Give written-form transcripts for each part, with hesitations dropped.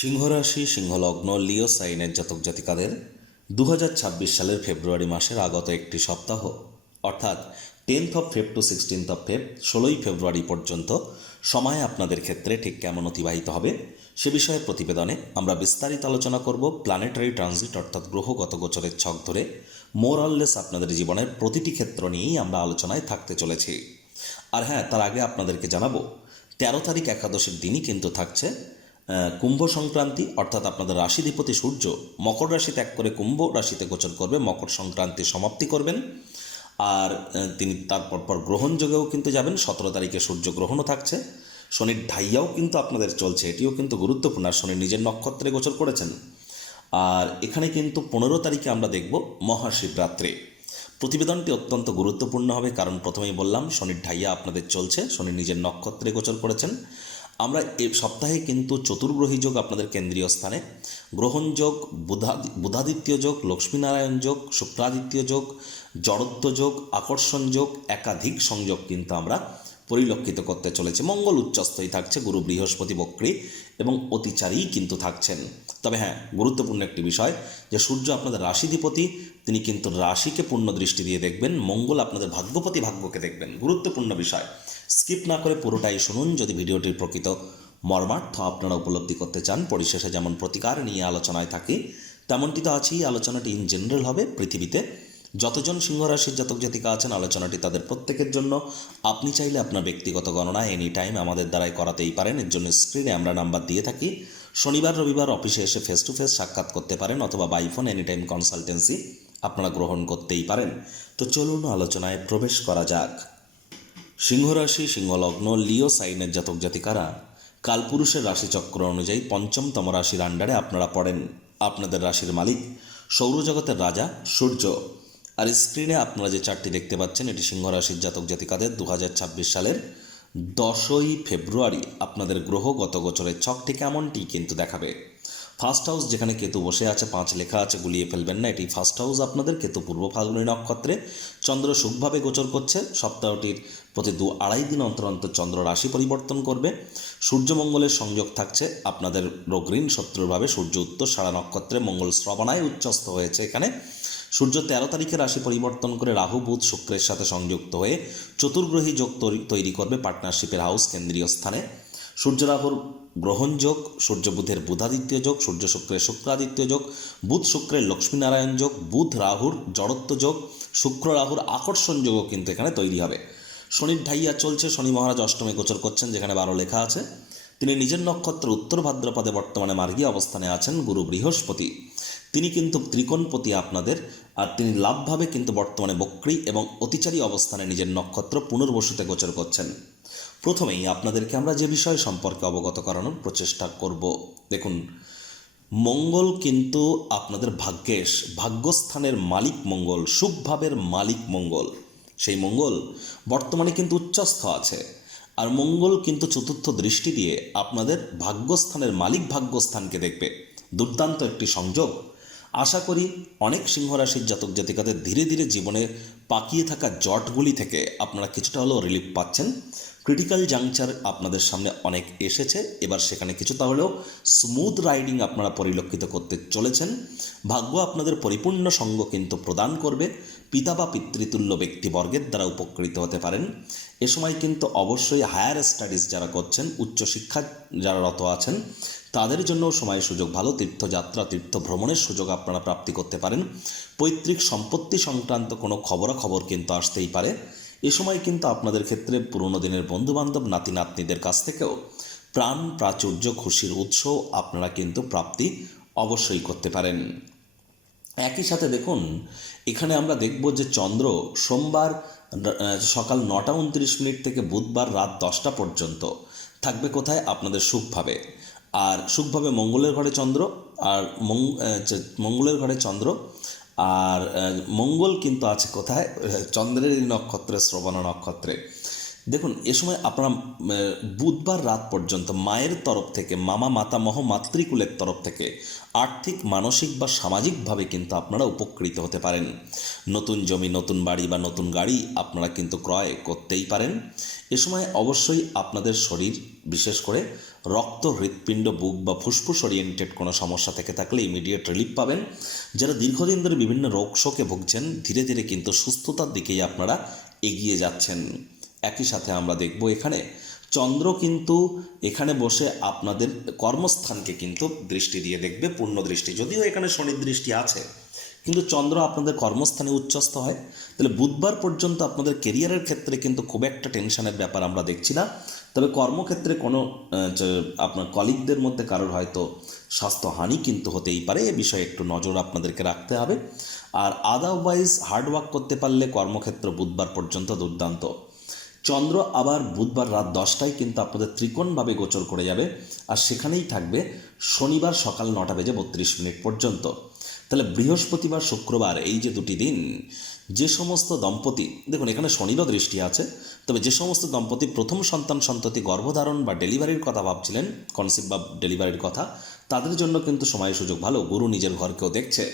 সিংহ রাশি, সিংহলগ্ন, লিও সাইনের জাতক জাতিকাদের 2026 সালের ফেব্রুয়ারি মাসের আগত একটি সপ্তাহ অর্থাৎ 10th of Feb to 16th of Feb 16ই ফেব্রুয়ারি পর্যন্ত সময় আপনাদের ক্ষেত্রে ঠিক কেমন অতিবাহিত হবে সে বিষয়ে প্রতিবেদনে আমরা বিস্তারিত আলোচনা করব। প্ল্যানেটারি ট্রানজিট অর্থাৎ গ্রহগত গোচরের ছক ধরে মোরাললেস আপনাদের জীবনের প্রতিটি ক্ষেত্র নিয়েই আমরা আলোচনায় থাকতে চলেছি। আর হ্যাঁ, তার আগে আপনাদেরকে জানাবো 13 তারিখ একাদশীর দিনই কিন্তু থাকছে কুম্ভ সংক্রান্তি, অর্থাৎ আপনাদের রাশিধিপতি সূর্য মকর রাশি ত্যাগ করে কুম্ভ রাশিতে গোচর করবে, মকর সংক্রান্তির সমাপ্তি করবেন। আর তিনি তারপর পর গ্রহণযোগেও কিন্তু যাবেন। 17 তারিখে সূর্য গ্রহণও থাকছে। শনির ঢাইয়াও কিন্তু আপনাদের চলছে, এটিও কিন্তু গুরুত্বপূর্ণ। আর শনি নিজের নক্ষত্রে গোচর করেছেন। আর এখানে কিন্তু 15 তারিখে আমরা দেখব মহাশিবরাত্রি। প্রতিবেদনটি অত্যন্ত গুরুত্বপূর্ণ হবে, কারণ প্রথমেই বললাম শনির ঢাইয়া আপনাদের চলছে, শনি নিজের নক্ষত্রে গোচর করেছেন। আমরা এই সপ্তাহে কিন্তু চতুর্গ্রহী যোগ আপনাদের কেন্দ্রীয় স্থানে, গ্রহণ যোগ, বুধাদিত্য যোগ, লক্ষ্মীনারায়ণ যোগ, শুক্রাদিত্য যোগ, জড়ত্ব যোগ, আকর্ষণ যোগ, একাধিক সংযোগ কিন্তু আমরা পরিলক্ষিত করতে চলেছে। মঙ্গল উচ্চস্থই থাকছে, গুরু বৃহস্পতি বক্রী এবং অতিচারী কিন্তু থাকছেন। তবে হ্যাঁ, গুরুত্বপূর্ণ একটি বিষয় যে সূর্য আপনাদের রাশিধিপতি, তিনি কিন্তু রাশিকে পূর্ণ দৃষ্টি দিয়ে দেখবেন। মঙ্গল আপনাদের ভাগ্যপতি, ভাগ্যকে দেখবেন। গুরুত্বপূর্ণ বিষয়, স্কিপ না করে পুরোটাই শুনুন যদি ভিডিওটির প্রকৃত মর্মার্থ আপনারা উপলব্ধি করতে চান। পরিশেষে যেমন প্রতিকার নিয়ে আলোচনায় থাকি, তেমনটি তো আছেই। আলোচনাটি ইন জেনারেল হবে। পৃথিবীতে যতজন সিংহ রাশির জাতক জাতিকা আছেন, আলোচনাটি তাদের প্রত্যেকের জন্য। আপনি চাইলে আপনার ব্যক্তিগত গণনা এনি টাইম আমাদের দ্বারাই করাতেই পারেন। এর জন্য স্ক্রিনে আমরা নাম্বার দিয়ে থাকি। শনিবার রবিবার অফিসে এসে ফেস টু ফেস সাক্ষাৎ করতে পারেন, অথবা by phone any time consultancy আপনারা গ্রহণ করতেই পারেন। তো চলুন আলোচনায় প্রবেশ করা যাক। সিংহ রাশি, সিংহলগ্ন, লিও সাইনের জাতক জাতিকারা কালপুরুষের রাশিচক্র অনুযায়ী পঞ্চমতম রাশির আন্ডারে আপনারা পড়েন। আপনাদের রাশির মালিক সৌরজগতের রাজা সূর্য। আর স্ক্রিনে আপনারা যে চারটি দেখতে পাচ্ছেন, এটি সিংহ রাশির জাতক জাতিকাদের 2026 সালের 10ই ফেব্রুয়ারি আপনাদের গ্রহগত গোচরের ছকটি কেমনটি কিন্তু দেখাবে। ফার্স্ট হাউস যেখানে কেতু বসে আছে, 5 লেখা আছে, গুলিয়ে ফেলবেন না, এটি ফার্স্ট হাউস আপনাদের। কেতু পূর্ব ফাল্গুনী নক্ষত্রে, চন্দ্র সুখভাবে গোচর করছে। সপ্তাহটির প্রতি 2-2.5 দিন অন্তর অন্তর চন্দ্র রাশি পরিবর্তন করবে। সূর্যমঙ্গলের সংযোগ থাকছে আপনাদের রোগঋণ শত্রুরভাবে। সূর্য উত্তর সারা নক্ষত্রে, মঙ্গল শ্রবণায় উচ্চস্থ হয়েছে। এখানে সূর্য 13 তারিখে রাশি পরিবর্তন করে রাহু বুধ শুক্রের সাথে সংযুক্ত হয়ে চতুর্গ্রহী যোগ তৈরি করবে পার্টনারশিপের হাউস কেন্দ্রীয় স্থানে। সূর্য রাহুর গ্রহণ যোগ, সূর্য বুধের বুধাদিত্য যোগ, সূর্য শুক্রের শুক্রাদিত্য যোগ, বুধ শুক্রের লক্ষ্মীনারায়ণ যোগ, বুধ রাহুর জড়ত্ব যোগ, শুক্র রাহুর আকর্ষণ যোগও কিন্তু এখানে তৈরি হবে। শনির ঢাইয়া চলছে, শনি মহারাজ অষ্টমে গোচর করছেন, যেখানে 12 লেখা আছে। তিনি নিজের নক্ষত্র উত্তর ভাদ্রপদে বর্তমানে মার্গীয় অবস্থানে আছেন। গুরু বৃহস্পতি, তিনি কিন্তু ত্রিকোণপতি আপনাদের। আর তিনি লাভভাবে কিন্তু বর্তমানে বক্রী এবং অতিচারী অবস্থানে নিজের নক্ষত্র পুনর্বসুতে গোচর করছেন। প্রথমেই আপনাদেরকে আমরা যে বিষয় সম্পর্কে অবগত করানোর প্রচেষ্টা করব। দেখুন, মঙ্গল কিন্তু আপনাদের ভাগ্যস্থানের মালিক মঙ্গল, শুভভাবের মালিক মঙ্গল, সেই মঙ্গল বর্তমানে কিন্তু উচ্চস্থ আছে। আর মঙ্গল কিন্তু চতুর্থ দৃষ্টি দিয়ে আপনাদের ভাগ্যস্থানের মালিক ভাগ্যস্থানকে দেখবে। দুর্দান্ত একটি সংযোগ। আশা করি অনেক সিংহরাশির জাতক জাতিকাদের ধীরে ধীরে জীবনে পাকিয়ে থাকা জটগুলি থেকে আপনারা কিছুটা হলেও রিলিফ পাচ্ছেন। ক্রিটিক্যাল জাংচার আপনাদের সামনে অনেক এসেছে, এবার সেখানে কিছুটা হলেও স্মুথ রাইডিং আপনারা পরিলক্ষিত করতে চলেছেন। ভাগ্য আপনাদের পরিপূর্ণ সঙ্গ কিন্তু প্রদান করবে। পিতা বা পিতৃতুল্য ব্যক্তিবর্গের দ্বারা উপকৃত হতে পারেন। এ সময় কিন্তু অবশ্যই হায়ার স্টাডিজ যারা করছেন, উচ্চশিক্ষা যারা রত আছেন, তাদের জন্য সময় সুযোগ ভালো। তীর্থযাত্রা, তীর্থ ভ্রমণের সুযোগ আপনারা প্রাপ্তি করতে পারেন। পৈতৃক সম্পত্তি সংক্রান্ত কোনো খবরাখবর কিন্তু আসতেই পারে। এ সময় কিন্তু আপনাদের ক্ষেত্রে পুরনো দিনের বন্ধুবান্ধব, নাতি নাতনিদের কাছ থেকেও প্রাণ প্রাচুর্য, খুশির উৎস আপনারা কিন্তু প্রাপ্তি অবশ্যই করতে পারেন। একই সাথে দেখুন, এখানে আমরা দেখব যে চন্দ্র সোমবার সকাল 9টা 29 মিনিট থেকে বুধবার রাত 10টা পর্যন্ত থাকবে কোথায়? আপনাদের সুখভাবে। আর সুখভাবে মঙ্গলের ঘরে চন্দ্র, আর মঙ্গলের ঘরে চন্দ্র, আর মঙ্গল কিন্তু আছে কোথায়? চন্দ্রের এই নক্ষত্রে, শ্রবণ নক্ষত্রে। দেখুন, এ সময় আপনারা বুধবার রাত পর্যন্ত মায়ের তরফ থেকে, মামা মাতামহ মাতৃকুলের তরফ থেকে আর্থিক, মানসিক বা সামাজিকভাবে কিন্তু আপনারা উপকৃত হতে পারেন। নতুন জমি, নতুন বাড়ি বা নতুন গাড়ি আপনারা কিন্তু ক্রয় করতেই পারেন। এ সময় অবশ্যই আপনাদের শরীর বিশেষ করে রক্ত, হৃৎপিণ্ড, বুক বা ফুসফুস ওরিয়েন্টেড কোনো সমস্যা থেকে থাকলে ইমিডিয়েট রিলিফ পাবেন। যারা দীর্ঘদিন ধরে বিভিন্ন রোগ শোকে ভুগছেন, ধীরে ধীরে কিন্তু সুস্থতার দিকেই আপনারা এগিয়ে যাচ্ছেন। একই সাথে আমরা দেখব এখানে চন্দ্র কিন্তু এখানে বসে আপনাদের কর্মস্থানকে কিন্তু দৃষ্টি দিয়ে দেখবে, পূর্ণ দৃষ্টি। যদিও এখানে শনির দৃষ্টি আছে, কিন্তু চন্দ্র আপনাদের কর্মস্থানে উচ্চস্থ হয়। তাহলে বুধবার পর্যন্ত আপনাদের কেরিয়ারের ক্ষেত্রে কিন্তু খুব একটা টেনশনের ব্যাপার আমরা দেখছি না। তবে কর্মক্ষেত্রে কোনো আপনার কলিগদের মধ্যে কারোর হয়তো স্বাস্থ্যহানি কিন্তু হতেই পারে, এ বিষয়ে একটু নজর আপনাদেরকে রাখতে হবে। আর আদারওয়াইজ হার্ডওয়ার্ক করতে পারলে কর্মক্ষেত্র বুধবার পর্যন্ত দুর্দান্ত। চন্দ্র আবার বুধবার রাত 10টায় কিন্তু আপনাদের ত্রিকোণভাবে গোচর করে যাবে, আর সেখানেই থাকবে শনিবার সকাল 9:32 পর্যন্ত। তাহলে বৃহস্পতিবার, শুক্রবার এই যে দুটি দিন, যে সমস্ত দম্পতি, দেখুন এখানে শনিরও দৃষ্টি আছে, তবে যে সমস্ত দম্পতি প্রথম সন্তান সন্ততি গর্ভধারণ বা ডেলিভারির কথা ভাবছিলেন, কনসিভ বা ডেলিভারির কথা, তাদের জন্য কিন্তু সময় সুযোগ ভালো। গুরু নিজের ঘরকেও দেখছে।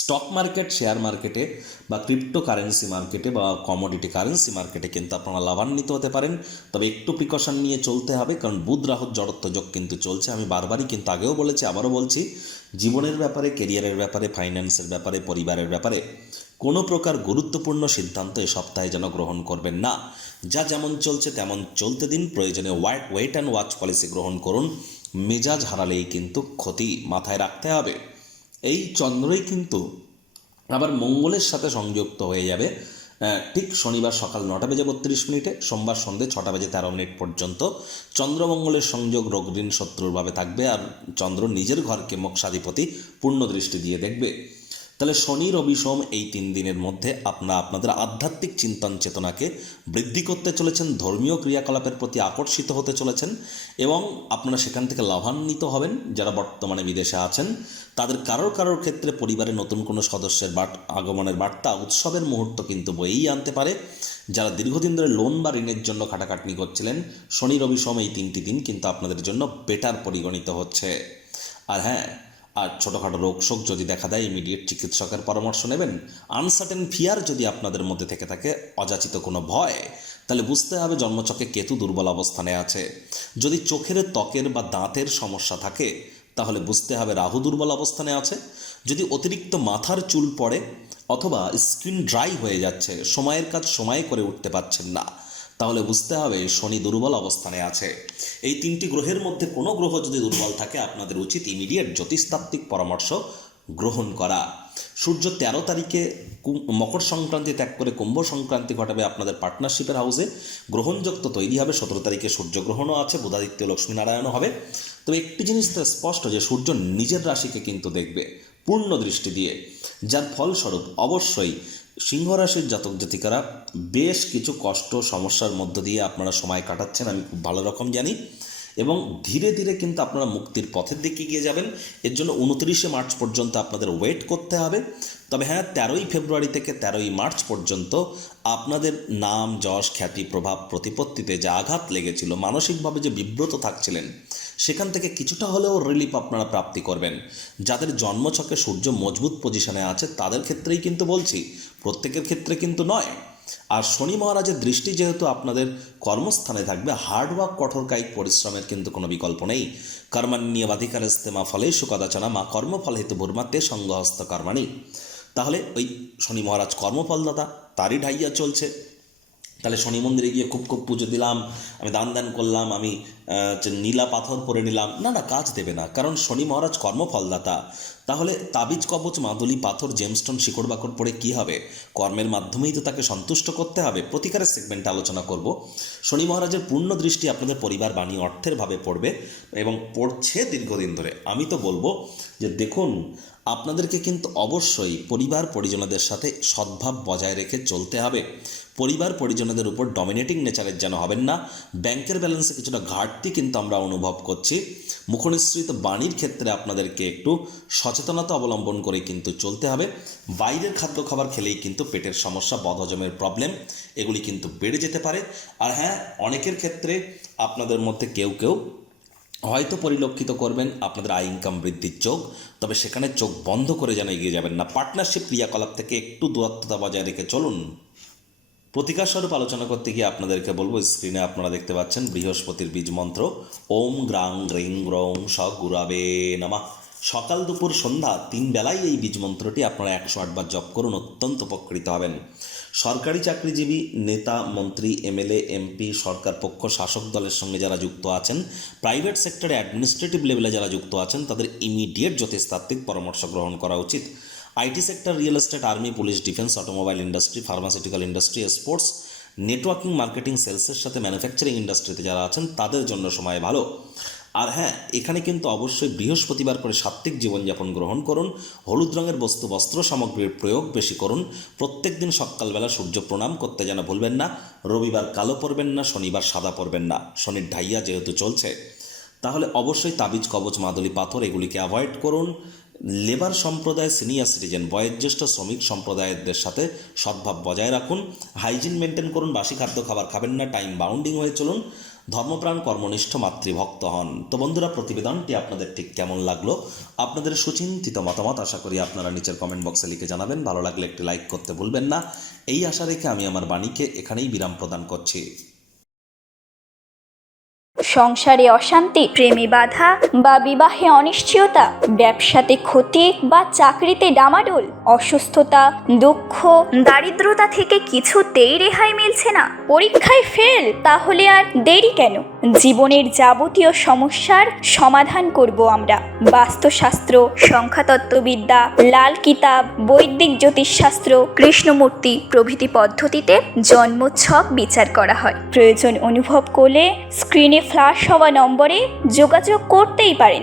স্টক মার্কেট, শেয়ার মার্কেটে বা ক্রিপ্টো কারেন্সি মার্কেটে বা কমোডিটি কারেন্সি মার্কেটে কিন্তু আপনারা লাভান্বিত হতে পারেন। তবে একটু প্রিকশন নিয়ে চলতে হবে, কারণ বুধ রাহুর জড়ত্ব যোগ কিন্তু চলছে। আমি বারবারই কিন্তু আগেও বলেছি, আবারও বলছি, জীবনের ব্যাপারে, কেরিয়ারের ব্যাপারে, ফাইন্যান্সের ব্যাপারে, পরিবারের ব্যাপারে কোনো প্রকার গুরুত্বপূর্ণ সিদ্ধান্ত এ সপ্তাহে যেন গ্রহণ করবেন না। যা যেমন চলছে তেমন চলতে দিন। প্রয়োজনে ওয়েট অ্যান্ড ওয়াচ পলিসি গ্রহণ করুন। মেজাজ হারালেই কিন্তু ক্ষতি, মাথায় রাখতে হবে। এই চন্দ্রই কিন্তু আবার মঙ্গলের সাথে সংযুক্ত হয়ে যাবে ঠিক শনিবার সকাল 9:32, সোমবার সন্ধ্যে 6:13 পর্যন্ত চন্দ্রমঙ্গলের সংযোগ রোগঋণ শত্রুরভাবে থাকবে। আর চন্দ্র নিজের ঘরকে মোক্ষাধিপতি পূর্ণ দৃষ্টি দিয়ে দেখবে। তাহলে শনি, রবি, সোম এই 3 দিনের মধ্যে আপনাদের আধ্যাত্মিক চিন্তন চেতনাকে বৃদ্ধি করতে চলেছেন, ধর্মীয় ক্রিয়াকলাপের প্রতি আকর্ষিত হতে চলেছেন এবং আপনারা সেখান থেকে লাভান্বিত হবেন। যারা বর্তমানে বিদেশে আছেন, তাদের কারোর ক্ষেত্রে পরিবারে নতুন কোনো সদস্যের আগমনের বার্তা, উৎসবের মুহূর্ত কিন্তু বয়েই আনতে পারে। যারা দীর্ঘদিন ধরে লোন বা ঋণের জন্য খাটাখাটনি করছিলেন, শনি, রবি, সোম এই 3টি দিন কিন্তু আপনাদের জন্য বেটার পরিগণিত হচ্ছে। আর হ্যাঁ, আর ছোটোখাটো রোগ শোক যদি দেখা দেয়, ইমিডিয়েট চিকিৎসকের পরামর্শ নেবেন। আনসার্টেন ফিয়ার যদি আপনাদের মধ্যে থেকে থাকে, অযাচিত কোনো ভয়, তাহলে বুঝতে হবে জন্মছকে কেতু দুর্বল অবস্থানে আছে। যদি চোখের, ত্বকের বা দাঁতের সমস্যা থাকে, তাহলে বুঝতে হবে রাহু দুর্বল অবস্থানে আছে। যদি অতিরিক্ত মাথার চুল পড়ে অথবা স্কিন ড্রাই হয়ে যাচ্ছে, সময়ের কাজ সময়ে করে উঠতে পারছেন না, তাহলে বুঝতে হবে শনি দুর্বল অবস্থানে আছে। এই 3টি গ্রহের মধ্যে কোনো গ্রহ যদি দুর্বল থাকে, আপনাদের উচিত ইমিডিয়েট জ্যোতিষতাত্ত্বিক পরামর্শ গ্রহণ করা। সূর্য 13 তারিখে মকর সংক্রান্তি ত্যাগ করে কুম্ভ সংক্রান্তি ঘটাবে আপনাদের পার্টনারশিপের হাউসে। গ্রহণযোগ তো তৈরি হবে। 17 তারিখে সূর্যগ্রহণও আছে, বুধাদিত্য লক্ষ্মীনারায়ণও হবে। তবে একটি জিনিস তো স্পষ্ট, যে সূর্য নিজের রাশিকে কিন্তু দেখবে পূর্ণ দৃষ্টি দিয়ে, যার ফলস্বরূপ অবশ্যই সিংহ রাশির জাতক জাতিকারা বেশ কিছু কষ্ট, সমস্যার মধ্য দিয়ে আপনারা সময় কাটাচ্ছেন, আমি খুব ভালো রকম জানি। এবং ধীরে ধীরে কিন্তু আপনারা মুক্তির পথের দিকে এগিয়ে যাবেন। এর জন্য 29শে মার্চ পর্যন্ত আপনাদের ওয়েট করতে হবে। তবে হ্যাঁ, 13ই ফেব্রুয়ারি থেকে 13ই মার্চ পর্যন্ত আপনাদের নাম, যশ, খ্যাতি, প্রভাব, প্রতিপত্তিতে যে আঘাত লেগেছিল, মানসিকভাবে যে বিব্রত থাকছিলেন, সেখান থেকে কিছুটা হলেও রিলিফ আপনারা প্রাপ্তি করবেন। যাদের জন্মছকে সূর্য মজবুত পজিশনে আছে, তাদের ক্ষেত্রেই কিন্তু বলছি, প্রত্যেকের ক্ষেত্রে কিন্তু নয়। আর শনি মহারাজের দৃষ্টি যেহেতু আপনাদের কর্মস্থানে থাকবে, হার্ডওয়ার্ক, কঠোর কায়িক পরিশ্রমের কিন্তু কোনো বিকল্প নেই। কর্মাণ্যেবাধিকারস্তে মা ফলেষু কদাচন মা কর্মফল হেতু ভূর্মা তে সঙ্গহস্ত কর্মাণি। তাহলে ওই শনি মহারাজ কর্মফলদাতা, তারই ঢাইয়া চলছে। তাহলে শনি মন্দিরে গিয়ে খুব পুজো দিলাম, আমি দান করলাম, আমি নীলা পাথর পরে নিলাম, না, কাজ দেবে না। কারণ শনি মহারাজ কর্মফলদাতা। তাহলে তাবিজ, কবচ, মাদুলি, পাথর, জেমস্টোন, শিকড় বাকড় পড়ে কী হবে? কর্মের মাধ্যমেই তো তাকে সন্তুষ্ট করতে হবে। প্রতিকারের সেগমেন্টে আলোচনা করব। শনি মহারাজের পূর্ণ দৃষ্টি আপনাদের পরিবার, বাণী, অর্থের ভাবে পড়বে এবং পড়ছে দীর্ঘদিন ধরে। আমি তো বলবো যে দেখুন, আপনাদেরকে কিন্তু অবশ্যই পরিবার পরিজনদের সাথে সদ্ভাব বজায় রেখে চলতে হবে। পরিবার পরিজনদের উপর ডমিনেটিং নেচারের যেন হবেন না। ব্যাংকের ব্যালেন্সে কিছুটা ঘাটতি কিন্তু আমরা অনুভব করছি। মুখনিসৃত বাণীর ক্ষেত্রে আপনাদেরকে একটু সচেতনতা অবলম্বন করে কিন্তু চলতে হবে। বাইরের খাদ্য খাবার খেলেই কিন্তু পেটের সমস্যা, বদহজমের প্রবলেম, এগুলি কিন্তু বেড়ে যেতে পারে। আর হ্যাঁ, অনেকের ক্ষেত্রে আপনাদের মধ্যে কেউ হয়তো পরিলক্ষিত করবেন আপনাদের আয় ইনকাম বৃদ্ধির যোগ, তবে সেখানে চোখ বন্ধ করে যেন এগিয়ে যাবেন না। পার্টনারশিপ ক্রিয়াকলাপ থেকে একটু দূরত্বতা বজায় রেখে চলুন। প্রতিকারস্বরূপ আলোচনা করতে গিয়ে আপনাদেরকে বলবো, স্ক্রিনে আপনারা দেখতে পাচ্ছেন বৃহস্পতির বীজ মন্ত্র ওম গ্রাং গ্রিং গ্রৌং স গুরাবে নমঃ। সকাল দুপুর সন্ধ্যা 3 বেলায় এই বীজ মন্ত্রটি আপনারা 108 বার জপ করুন, অত্যন্ত উপকৃত হবেন। সরকারি চাকরিজীবী, নেতা, মন্ত্রী, এমএলএ, এমপি, সরকার পক্ষ, শাসক দলের সঙ্গে যারা যুক্ত আছেন, প্রাইভেট সেক্টরে অ্যাডমিনিস্ট্রেটিভ লেভেলে যারা যুক্ত আছেন, তাদের ইমিডিয়েট জ্যোতিষতাত্ত্বিক পরামর্শ গ্রহণ করা উচিত। IT sector, real estate, army, police, defence, automobile industry, pharmaceutical industry, sports, networking, marketing, সেলসের সাথে ম্যানুফ্যাকচারিং ইন্ডাস্ট্রিতে যারা আছেন তাদের জন্য সময় ভালো। আর হ্যাঁ, এখানে কিন্তু অবশ্যই বৃহস্পতিবার করে সাত্ত্বিক জীবনযাপন গ্রহণ করুন, হলুদ রঙের বস্তু, বস্ত্র সামগ্রীর প্রয়োগ বেশি করুন, প্রত্যেক দিন সকালবেলা সূর্য প্রণাম করতে যেন ভুলবেন না, রবিবার কালো পরবেন না, শনিবার সাদা পরবেন না, শনির ঢাইয়া যেহেতু চলছে। তাহলে অবশ্যই তাবিজ, কবচ, মাদুলি, পাথর এগুলিকে অ্যাভয়েড করুন। লেবার সম্প্রদায়, সিনিয়র সিটিজেন, বয়োজ্যেষ্ঠ শ্রমিক সম্প্রদায়ের সাথে সদ্ভাব বজায় রাখুন, হাইজিন মেনটেন করুন, বাসি খাদ্য খাবার খাবেন না, টাইম বাউন্ডিং হয়ে চলুন, ধর্মপ্রাণ, কর্মনিষ্ঠ, মাতৃভক্ত হন। তো বন্ধুরা, প্রতিবেদনটি আপনাদের ঠিক কেমন লাগলো? আপনাদের সুচিন্তিত মতামত আশা করি আপনারা নিচের কমেন্ট বক্সে লিখে জানাবেন। ভালো লাগলে একটি লাইক করতে ভুলবেন না। এই আশা রেখে আমি আমার বাণীকে এখানেই বিরাম প্রদান করছি। সংসারে অশান্তি, প্রেমে বাধা বা বিবাহে অনিশ্চয়তা, ব্যবসাতে ক্ষতি বা চাকরিতে ডামাডোল, অসুস্থতা, দুঃখ, দারিদ্রতা থেকে কিছুতেই রেহাই মিলছে না, পরীক্ষায় ফেল, তাহলে আর দেরি কেন? জীবনের যাবতীয় সমস্যার সমাধান করব আমরা। বাস্তুশাস্ত্র, সংখ্যাতত্ত্ববিদ্যা, লাল কিতাব, বৈদিক জ্যোতিষশাস্ত্র, কৃষ্ণমূর্তি প্রভৃতি পদ্ধতিতে জন্মছক বিচার করা হয়। প্রয়োজন অনুভব করলে স্ক্রিনে ফ্ল্যাশ হওয়া নম্বরে যোগাযোগ করতেই পারেন।